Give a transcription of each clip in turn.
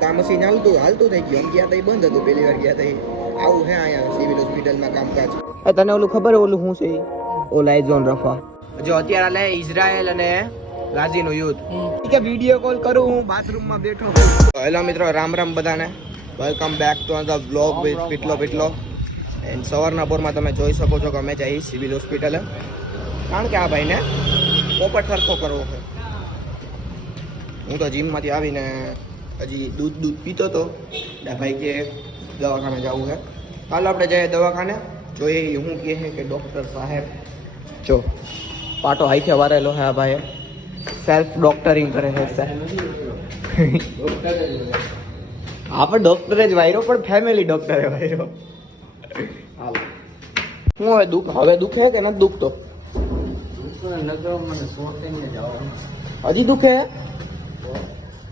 તો આ મશીન હાલતું થઈ ગયું. આમ ગયા તા બંધ હતું, પહેલી વાર ગયા તા. આવું હે અહીંયા સિવિલ હોસ્પિટલમાં કામકાજ. તને ઓલું ખબર ઓલું શું છે? ઓલા ઝોન રફા જો અત્યારે લે ઇઝરાયલ અને ગાઝીનું યુદ્ધ. કે વિડિયો કોલ કરું હું બાથરૂમમાં બેઠો છું. હેલો મિત્રો, રામ રામ બધાને. Welcome back to the vlog with પીટલો. એન્ડ સવારના પોરમાં તમે જોઈ શકો છો કે અમે જઈએ સિવિલ હોસ્પિટલે, કારણ કે આ ભાઈને પોપટ સરખો કરવો છે. હું તો જીમમાંથી આવીને હજી દૂધ પીતો હતો. ભાઈ કે દવાખાને જવું છે. ચાલો આપણે જઈએ દવાખાને, જોઈએ હું કહે છે કે ડૉક્ટર સાહેબ. જો પાટો હાઈથે વારેલો છે આ ભાઈએ, સેલ્ફ ડોક્ટરિંગ કરે છે. હા પણ ડોક્ટરે જ વાયરો, પણ ફેમિલી ડોક્ટરે વાયરો. હાલો હું હવે દુખે કે નથી દુખતો?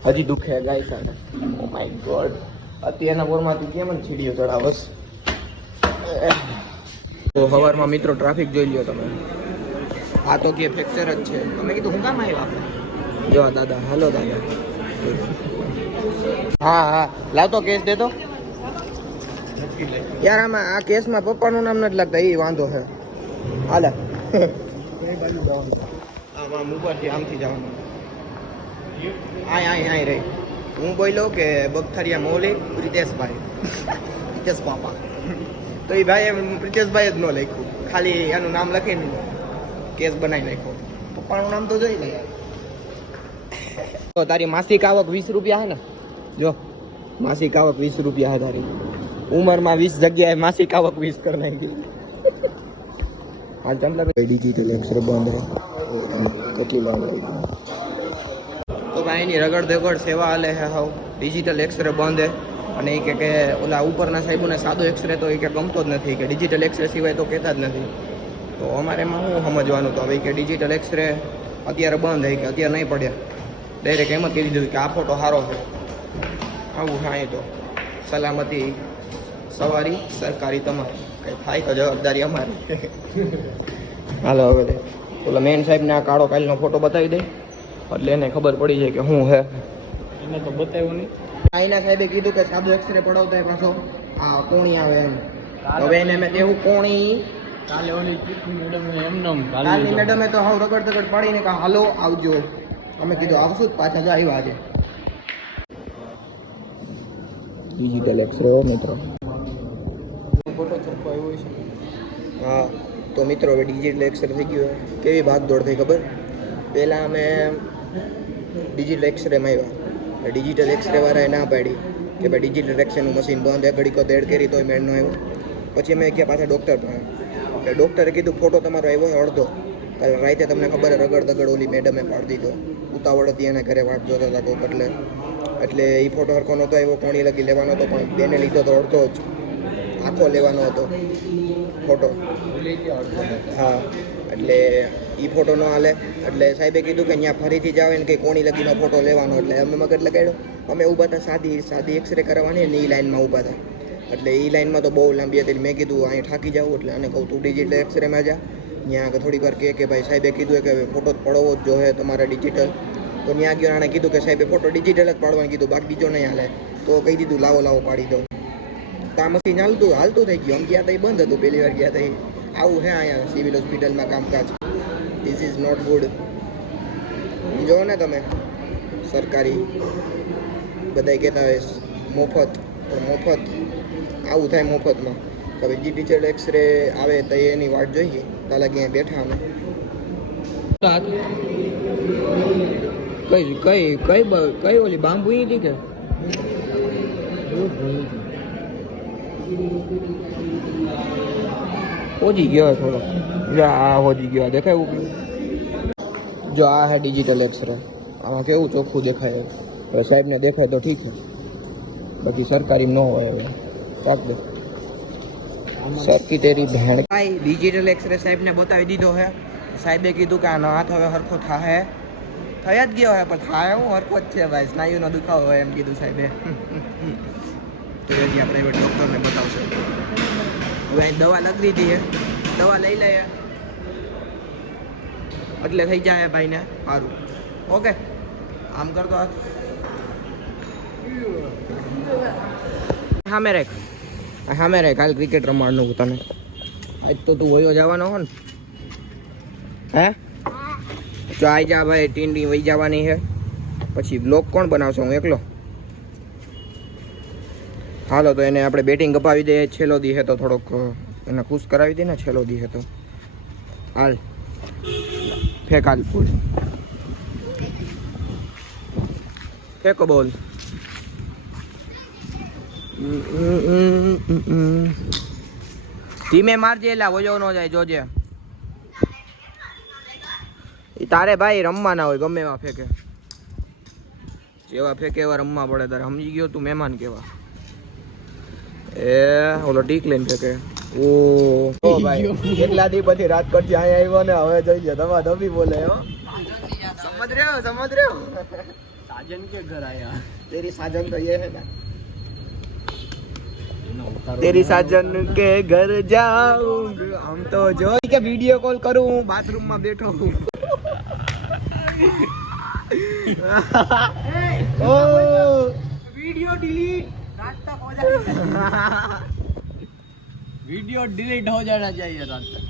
હજી દુખે ગાય સાથે. ઓ માય ગોડ, અત્યારના બોરમાંથી કેમ છીડીઓ ચડાવસ. તો સવારમાં મિત્રો ટ્રાફિક જોઈ લ્યો તમે. આ તો કે ફ્રેક્ચર જ છે. તમે કીધું હું કામ આવ્યા આપણે? જો દાદા, હાલો દાદા. હા લાવતો કેસ દેતો યાર. આમાં આ કેસમાં પપ્પાનું નામ નથી લાગતા, એ વાંધો છે. હાલે આમ ઉપરથી આમથી જવાનું. આય રે. હું બોલ્યો કે બગથરિયા મૌલિક પ્રિતેશ બાપા. તો એ ભાઈ પ્રિતેશભાઈ જ ન લખ્યું, ખાલી એનું નામ લખીને કેસ બનાવી નાખ્યો. પપ્પાનું નામ તો જોઈ લે યાર. તો તારી માસિક આવક 20 રૂપિયા હે ને? જો માસિક આવક 20 રૂપિયા હે તારી. ઉંમરમાં 20 જગ્યાએ માસિક આવક 20 કરી નાખી. હાલ ચાલ ડિજિટલ એક્સરે બંધ રહે. કેટલી વાર તો ભાઈ એની રગડ ધગડ સેવા હાલે હે. હાવ ડિજિટલ એક્સરે બંધ હે. અને એ કે ઓલા ઉપરના સાહેબોને સાદો એક્સરે તો એ કે ગમતો જ નથી, કે ડિજિટલ એક્સરે સિવાય તો કહેતા જ નથી. તો અમારે એમાં શું સમજવાનું? તો હવે કે ડિજિટલ એક્સરે અત્યારે બંધ હે, કે અત્યારે નહીં પડ્યા. ડાયરેક્ટ એમ જ કહી દીધું કે આ ફોટો સારો છે. આવું હા, એ તો સલામતી સવારી સરકારી તમારી, કંઈ થાય તો જવાબદારી અમારી. હાલો હવે ઓલા મેન સાહેબને આ કાળો કાલનો ફોટો બતાવી દે, એટલે એને ખબર પડી જાય કે શું હે. એને તો બતાવ્યો નહીં. આઈના સાહેબે કીધું કે સાદો એક્સરે પડાવતા પાછો આ કોણી આવે એમ. હવે એને મેં તેવું કોણી કાલે ઓલી કાલની મેડમે તો હાવ રગડ તગડ પાડીને કે હાલો આવજો. અમે કીધું આવશું જ, પાછા જ આવ્યા આજે. ડિજિટલ એક્સરે હો મિત્રો. ફોટો સરખો આવ્યો છે. હા તો મિત્રો હવે ડિજિટલ એક્સરે થઈ ગયું. કેવી ભાગદોડ થઈ ખબર? પહેલાં અમે ડિજિટલ એક્સરેમાં આવ્યા, ડિજિટલ એક્સરે વાળાએ ના પાડી કે ભાઈ ડિજિટલ એક્સરેનું મશીન બંધ. ઘડીકો દેડ કરી તોય મેળ ન આવ્યો. પછી અમે ગયા પાછા ડૉક્ટર પાસે. ડૉક્ટરે કીધું ફોટો તમારો આવ્યો હોય અડધો. કાલે રાતે તમને ખબર રગડ દગડ ઓલી મેડમે પાડી દીધો. ઉતાવળ હતી, એના ઘરે વાટ જોતા હતા કોક, એટલે એ ફોટો હરખો નહોતો આવ્યો. કોણી લગી લેવાનો હતો, પણ બેને લીધો તો અડધો જ આખો લેવાનો હતો ફોટો. હા એટલે એ ફોટો ન હાલે. એટલે સાહેબે કીધું કે ત્યાં ફરીથી જાવ ને કે કોણી લગીનો ફોટો લેવાનો. એટલે અમે મગજ લગાડ્યો. અમે ઊભા હતા સાદી એક્સરે કરવાની ને એ લાઈનમાં ઊભા હતા. એટલે એ લાઈનમાં તો બહુ લાંબી હતી. મેં કીધું અહીં થાકી જાઉં, એટલે આને કહું તું ડિજિટલ એક્સરેમાં જા. ત્યાં થોડીક વાર કે ભાઈ સાહેબે કીધું કે ફોટો જ પડવો જ જોઈએ તમારે ડિજિટલ. તો ત્યાં ગયો, આણે કીધું કે સાહેબે ફોટો ડિજિટલ જ પાડવાનું કીધું, બાકી બીજો નહીં હાલે. તો કહી દીધું લાવો પાડી દો. તો આ મશીન હાલતું થઈ ગયું. આમ ગયા તા બંધ હતું, પહેલી વાર ગયા તા. આવું હે અહીંયા સિવિલ હોસ્પિટલમાં કામકાજ. This is not good. સમજો ને તમે? સરકારી બધાય કહેતા હોય મફત, પણ મફત આવું થાય મફતમાં. હવે ડિજિટલ એક્સરે આવે તો એની વાટ જોઈએ. તાલા ક્યાંય બેઠા અમે. કઈ ઓલી બાંબુ હતી કે હોજી ગયો થોડો? આ હોજી ગયો, દેખાય એવું? જો આ હે ડિજિટલ એક્સરે. આમાં કેવું ચોખ્ખું દેખાય. હવે સાહેબને દેખાય તો ઠીક છે, બાકી સરકારી ન હોય. હવે પાક દે સરકી તેરી ભેણ. ડિજિટલ એક્સરે સાહેબને બતાવી દીધો છે. સાહેબે કીધું કે આનો હાથ હવે હરખો થાય. થઈ જ ગયો હોય, પણ થાય હું હરખો જ છે ભાઈ. સ્નાયુનો દુખાવો હોય એમ કીધું સાહેબે. તો એ ત્યાં પ્રાઇવેટ ડૉક્ટરને બતાવશે. હવે અહીં દવા લખી દીધી છે, દવા લઈ લઈએ એટલે થઈ જાય ભાઈને સારું. ઓકે આમ કરતો હાથ. સામે રાખ કાલ ક્રિકેટ રમાડનું તને આજ તો તું વયો જવાનો હો ને હે જો આઈ જા ભાઈ ટીંડી વહી જવાની છે પછી બ્લોગ કોણ બનાવશો હું એકલો હાલો તો એને આપણે બેટિંગ કપાવી દઈએ છેલ્લો દી હે તો થોડોક એને ખુશ કરાવી દે ને છેલ્લો દી હે તો હાલ ફેંક હાલ ફૂલ ફેંકો બોલ ધીમે મારજે એલા વયો ન જાય જોજે ઈ તારે ભાઈ રમવાના હોય ગમે એવા ફેંકે જેવા ફેંકે એવા રમવા પડે તારે સમજી ગયો તું મહેમાન કેવા એ ઓલો ડીક લઈને ફેંકે ઓ ભાઈ કેટલા દી પછી રાજકોટ થી અહીંયા આવ્યો ને હવે જોઈએ દવા દબી બોલે હો સમજ રહ્યો साजन के घर आया तेरी साजन तो ये है ना तेरी साजन के घर जाऊंगा हम तो जो के वीडियो कॉल करूं बाथरूम में बैठो हूं ओ वीडियो डिलीट रात तक हो जाएगा वीडियो डिलीट हो जाना चाहिए रात तक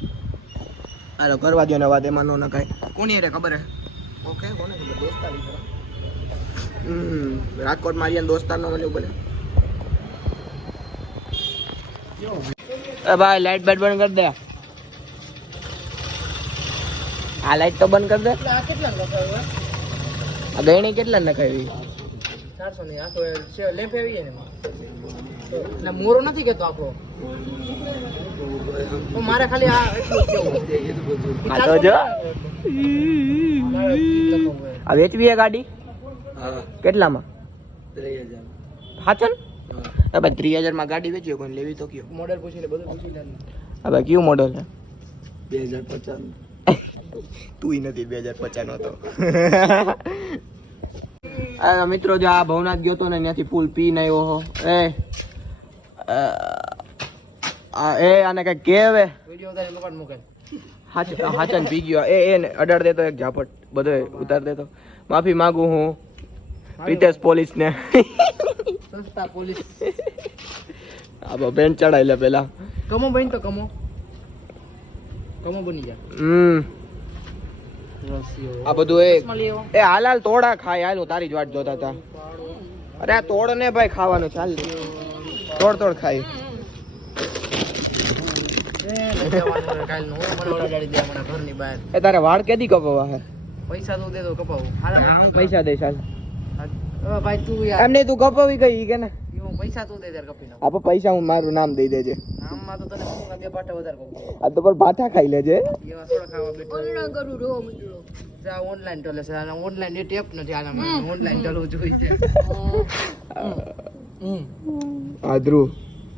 अरे करवा दो ने बात एमा नो नकाय कोनी रे खबर है ओके कोने खबर दोस्तारी है રાજકોટ મારિયાન દોસ્તારનો મને બોલે એ ભાઈ લાઈટ બંધ કર દે આ લાઈટ તો બંધ કર દે આ કેટલા નખાવ્યો આ ગયણી કેટલા નખાવી 400 ની આખો લેમ્પ આવી ને ના મોરો નથી કેતો આખો તો મારે ખાલી આ એટલું કેવું આ તો જો આ વેચવી હે ગાડી કેટલામાં 3000 હાચન હવે 3000 માં ગાડી વેચ્યો કોણ લેવી તો કયો મોડેલ પૂછી લે બધું પૂછી લે હવે કયું મોડેલ છે 2050 તુંય નથી 2050 નો તો આ મિત્રો જો આ ભવનાથ ગયો તો ને ત્યાંથી ફૂલ પીને આવ્યો હો એ આને કઈ કેવે વિડિયો ઉતારી મકાન મૂકે હાચન પી ગયો એ અડાડ દેતો એક ઝાપટ બધો ઉતાર દેતો માફી માંગુ હું રીતેશ પોલીસ ને સસ્તા પોલીસ આ બેન ચડાઈ લે પેલા કમો બન તો કમો બની જા આ બધું એ હાલ તોડા ખાય હાલ તારી જ વાટ જોતા હતા અરે આ તોડ ને ભાઈ ખાવાનું ચાલ તોડ ખાય એ તારે વાળ કેદી કપાવા હે પૈસા તો દે દો કપાવું પૈસા દે ચાલ ભાઈ તું યાર એમને તું કપાવી ગઈ કે ને પૈસા તું દે યાર કપી નાખ આપો પૈસા હું મારું નામ દઈ દેજે નામમાં તો તને બે પાટા વધારે કહું આ તો પર પાટા ખાઈ લેજે એવા થોડા ખાવા બેઠો ઓનલાઈન કરું રો મિત્રો જા ઓનલાઈન ટલે છે આ ઓનલાઈન એ ટેપ નથી આના ઓનલાઈન ટલું જોઈ છે આ ધ્રુવ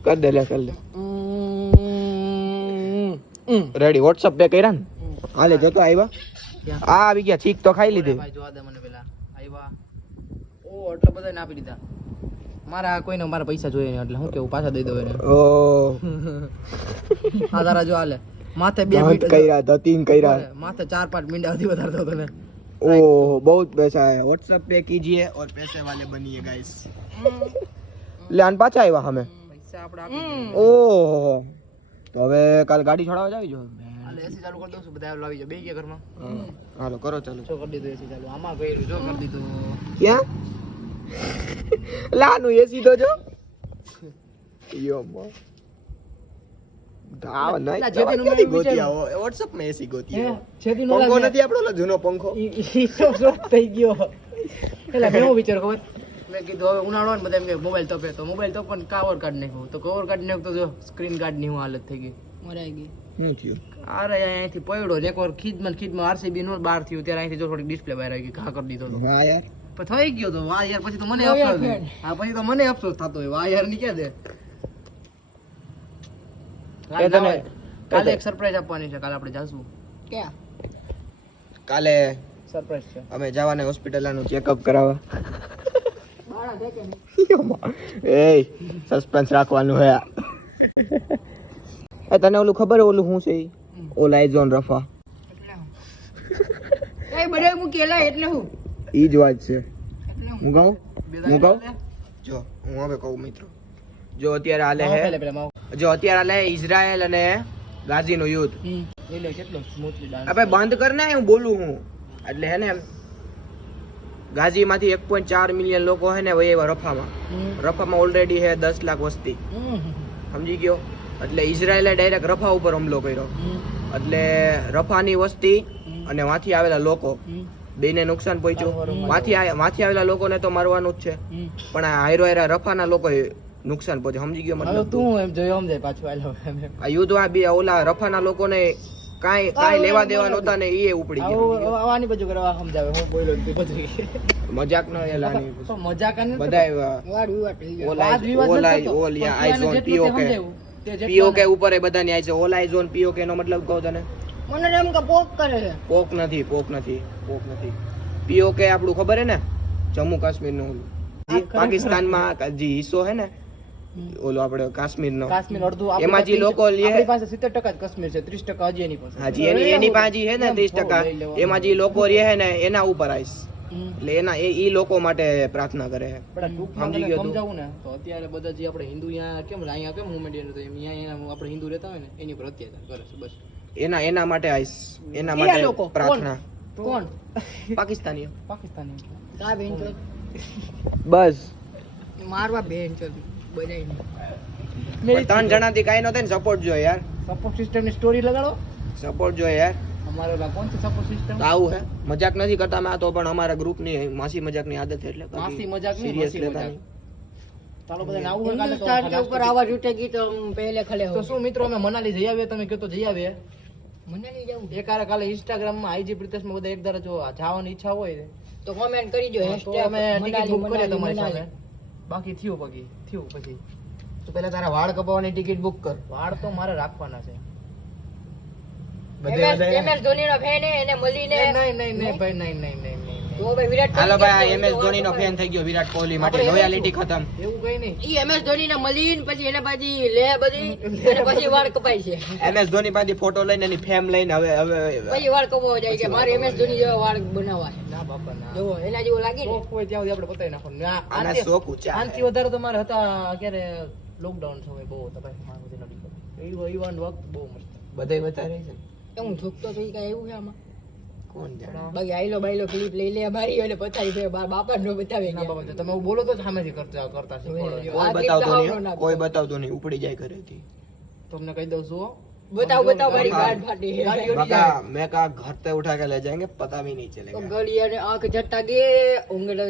કર દે કર લે રેડી WhatsApp પે કર્યા ને હાલે જતો આવ્યા આ આવી ગયા છીક તો ખાઈ લીધી ભાઈ જોવા દે મને પેલા આવ્યા ઓ એટલા બધા ને આપી દીધા મારા કોઈને મારા પૈસા જોઈએ નહીં એટલે હું કેવું પાછા દઈ દઉં એને ઓ આ તારા જો હાલે માથે 2 મિનિટ કર્યા તો 3 કર્યા માથે 4-5 મિનિટ સુધી વધારતો તને ओह बहुत पैसा है व्हाट्सएप पे कीजिए और पैसे वाले बनिए गाइस લેન પાછા આવ્યા અમે પૈસા આપણે આપી ઓહ તો હવે કાલ ગાડી છોડાવવા જાવી જો હાલે એસી ચાલુ કરી દઉં છું બધા લાવી જાવ બે કે ઘરમાં હાલો કરો ચાલુ જો કરી દીધું એસી ચાલુ આમાં ગઈ જો કરી દીધું ક્યાં લાનું એસી તો જો યો મો દાવ નહીં જેથી ગોતી આવો WhatsApp માં એસી ગોતી જેથી નો પંખો નથી આપણો જૂનો પંખો ઈ તો થઈ ગયો એલા મેં વિચાર ખબર મેં કીધું હવે ઉનાળો ને બધા એમ કે મોબાઈલ તપે તો મોબાઈલ તો પણ કવર કાઢ નાખ્યો તો કવર કાઢ નાખ્યો તો જો સ્ક્રીન ગાર્ડ ની હું હાલત થઈ ગઈ મરાઈ ગઈ શું થયું અરે અહીંથી પડ્યો એકવાર ખીજમાં RCB નો બહાર થયું ત્યારે અહીંથી જો થોડી ડિસ્પ્લે બહાર આવી ગઈ ઘા કરી દીધો તો હા યાર પણ થઈ ગયો તો વાહ યાર પછી તો મને અફસોસ હા પછી તો મને અફસોસ થતો હોય વાહ યાર ની ક્યાં દે કાલે એક સરપ્રાઈઝ આપવાની છે કાલે આપણે જાશું ક્યાં કાલે સરપ્રાઈઝ છે અમે જવાને હોસ્પિટલનું ચેકઅપ કરાવવા એ સસ્પેન્સ રાખવાનું હે એ તને ઓલું ખબર ઓલું શું છે ઓલા આઈઝોન રફા એ બડે મૂકેલા એટલે હું ઈ જ વાત છે હું કહું જો હું હવે કહું મિત્રો જો અત્યારે હાલે હે જો અત્યારે હાલે ઇઝરાયલ અને ગાઝીનું યુદ્ધ. કેટલો સ્મૂથલી ડાન્સ. આપણે બંધ કર ને હું બોલું હું એટલે હે ને ગાઝીમાંથી 1.4 મિલિયન લોકો હે ને વહી રફામાં ઓલરેડી હે 10 લાખ વસ્તી. સમજી ગયો? એટલે ઇઝરાયલે ડાયરેક્ટ રફા ઉપર હુમલો કર્યો. એટલે રફાની વસ્તી અને વાંથી આવેલા લોકો બેને નુકસાન પહોંચ્યું. વાંથી આવેલા લોકોને તો મારવાનું જ છે, પણ આ હાયરો રફાના લોકો નુકસાન પહોંચે. સમજી ગયો મતલબ? તું એમ જોયો સમજાય પાછું આ યુદ્ધ આ બે ઓલા રફાના લોકોને કાંઈ લેવા દેવા નહોતા ને એ ઉપડી ગયા. આવાની બધું કરવા સમજાવે હું બોલ્યો તે બધું મજાક ન એલાની મજાક ન બધાય પીઓકે ઉપર એ બધાની આય છે. ઓલા ઝોન પીઓકે નો મતલબ કહું તને? મને એમ કે પોક કરે છે. પોક નથી. પીઓકે આપણું ખબર હે ને, જમ્મુ કાશ્મીર નું પાકિસ્તાનમાં જે હિસ્સો હે ને ઓલો આપણે કાશ્મીર નો અડધું એમાં જે લોકો લે આપણી પાસે 70% જ કાશ્મીર છે, 30% હજી એની પાસે. હાજી એની પાસે હે ને 30%. એમાં જે લોકો રહે હે ને એના ઉપર આઈસ એટલે એના એ લોકો માટે પ્રાર્થના કરે છે. સમજી ગયો? સમજાવું ને તો અત્યારે બધા જે આપણે હિન્દુ અહીંયા કેમ મુવમેન્ટ આપણે હિન્દુ રહેતા હોય ને એની ઉપર અત્યાચાર કરે છે. બસ એના માટે આઈસ, એના માટે પ્રાર્થના. કોણ? પાકિસ્તાનીઓ કા બેન છો? બસ મારવા બેન છો બધાય. 3 જણાથી કાઈ ન થાય ને સપોર્ટ જોઈએ યાર. સપોર્ટ સિસ્ટમ ની સ્ટોરી લગાડો. સપોર્ટ જોઈએ યાર. અમારો કોણ છે સપોર્ટ સિસ્ટમ? આવું હે મજાક નથી કરતા મેં તો, પણ અમારા ગ્રુપ ની માસી મજાક ની આદત છે એટલે માસી મજાક ની સિરિયસ લેતા નહીં. ચાલો બધા આવું કાલે તો ઉપર આવાજ ઉઠે ગઈ તો પહેલે ખલે. તો શું મિત્રો અમે મનાલી જઈ આવીએ? તમે કહો તો જઈ આવીએ. મનાલી જાવું એકારે કાલે ઇન્સ્ટાગ્રામ માં આઈજી પ્રિતેશમાં બધા એક ધારા જો જવાની ઈચ્છા હોય તો કોમેન્ટ કરી દો હેશટેગ અમે ટિકિટ બુક કરીએ તમારી સામે. બાકી થયું પછી તો પહેલા તારા વાળ કપાવવાની ટિકિટ બુક કર. વાળ તો મારે રાખવાના છે. MS ધોની નો ફેન હે એને મળીને નહીં ભાઈ નહીં તો ભાઈ વિરાટ કોહલી. હાલો ભાઈ MS ધોની નો ફેન થઈ ગયો વિરાટ કોહલી માટે લોયાલિટી ખતમ. એવું કઈ નહીં. ઈ MS ધોની ને મળીને પછી એને પાછી લે બધી અને પછી વાળ કપાય છે. MS ધોની પાછી ફોટો લઈને એની ફેમ લઈને હવે પછી વાળ કપાવવા જાય કે મારે MS ધોની જેવા વાળ બનાવવા છે. ના બાપા ના. જો એના જેવો લાગે ને કોઈ ત્યાં સુધી આપણે પતાઈ નાખો. આના શોખ ઊંચા. આનથી વધારે તો મારે હતા ક્યારે લોકડાઉન સમય બહુ હતા ભાઈ. મારું બધું નડી ગયું. ઈવન વખત બહુ મસ્ત બધાય બતાવે છે. હું જોકતો તો કઈ એવું છે આમાં કોણ જાણે. બાકી આઈલો બાઈલો ક્લિપ લઈ લે મારી એટલે પતાવી દે. બાપા નો બતાવે ના બાપા તમે બોલો તો સામેથી કરતા કોઈ બતાવતો નહીં ઉપડી જાય ઘરેથી. તમને કહી દઉં છું बताओ मारी गार्ड फाटी है बका मैं कहा घर पे उठा के ले जाएंगे पता भी नहीं चलेगा तो गलिया ने आंख झट्टा गे उंगली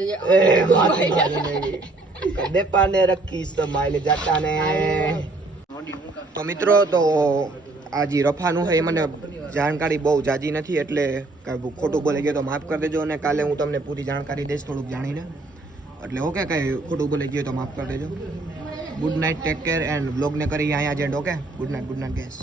कदे पाने रखी स्माइल जाता ने તો મિત્રો તો આ જે રફાનું છે એ મને જાણકારી બહુ જાજી નથી એટલે કાંઈ ખોટું બોલી ગયો તો માફ કરી દેજો અને કાલે હું તમને પૂરી જાણકારી દઈશ થોડુંક જાણીને એટલે ઓકે કાંઈ ખોટું બોલી ગયો તો માફ કરી દેજો good night take care and બ્લોગને કરી અહીંયા and okay good night gas